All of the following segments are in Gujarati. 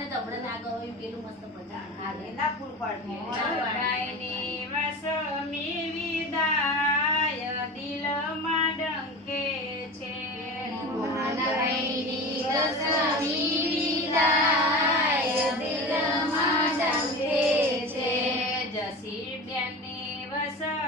આપણે આગળ હોય પેલું મસ્ત ભજન હાલે ના ફૂલ પાડવી મોરબાઈની દાય દિલ દિલમાં ડંકે છે. મોરબાઈની દાય દિલમાં ડંકે છે. જસીબેનની વસમી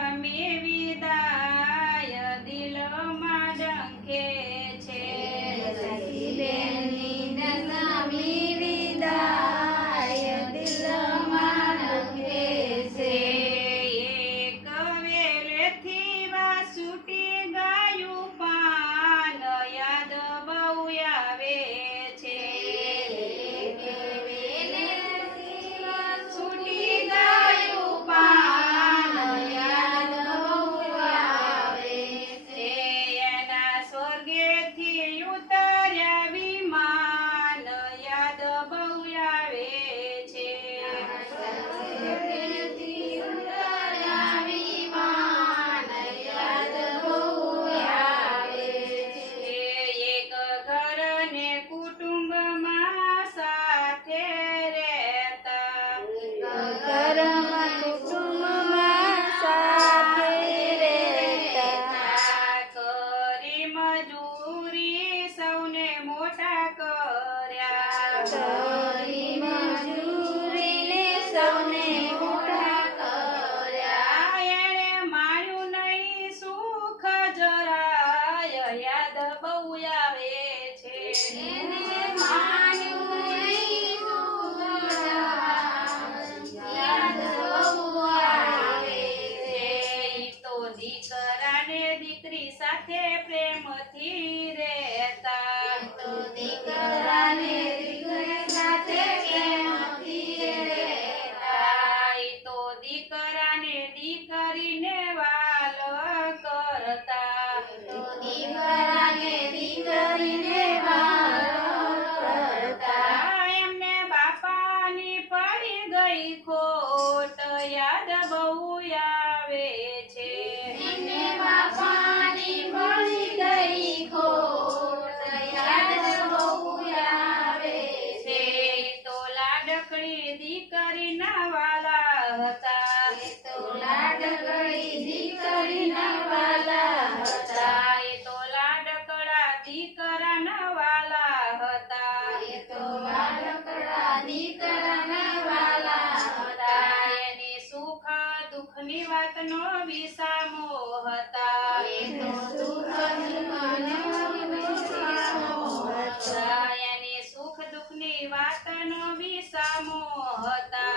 Tchau. ગઈ ખોટ દુઃખની વાતનો વિસામો હતા. એના સુખ દુઃખની વાતનો વિસામો હતા.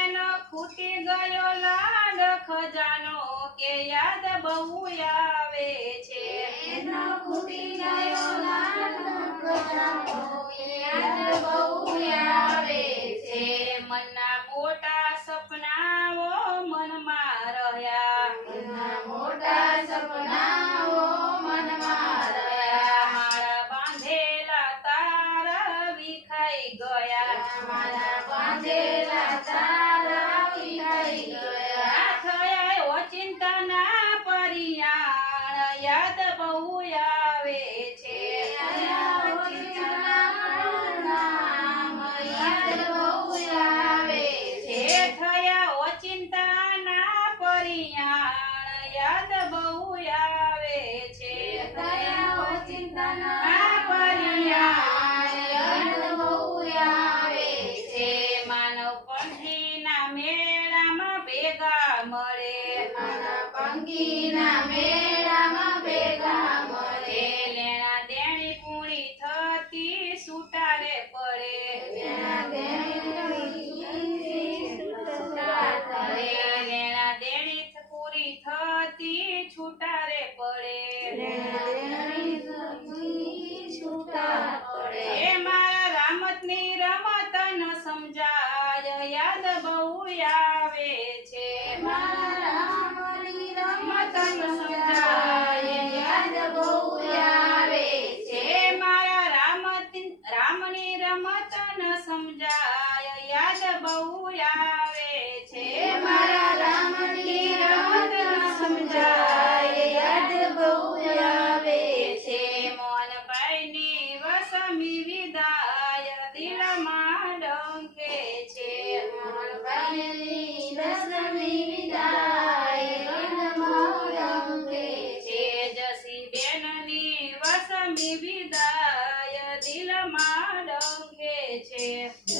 એનો ખૂટી ગયો લાડ ખજાનો કે યાદ બહુ આવે છે. એનો ખૂટી ગયો લાડ ખજાનો મનના મોટા સપનાઓ મનમાં રહ્યા એના મોટા સપનાઓ મનમાં રહ્યા. મારા બાંધેલા તાર વિખાઈ ગયા યાદ બહુ આવે છે દયા ઓચિંતાના આ બહુ આવે છે. માનવ પંખીના મેળામાં ભેગા મળે મારા પંખીના મેળામાં ભેગા મળે. લેણા દેણી પૂરી થતી સુટારે પડે. લેણા દેણી પૂરી થતી છૂટારે પડે તેના દેણી છૂટા પડે. એ મારા રામતની રમત ન સમજાય યાદ બહુ આવે છે મારા 谢谢。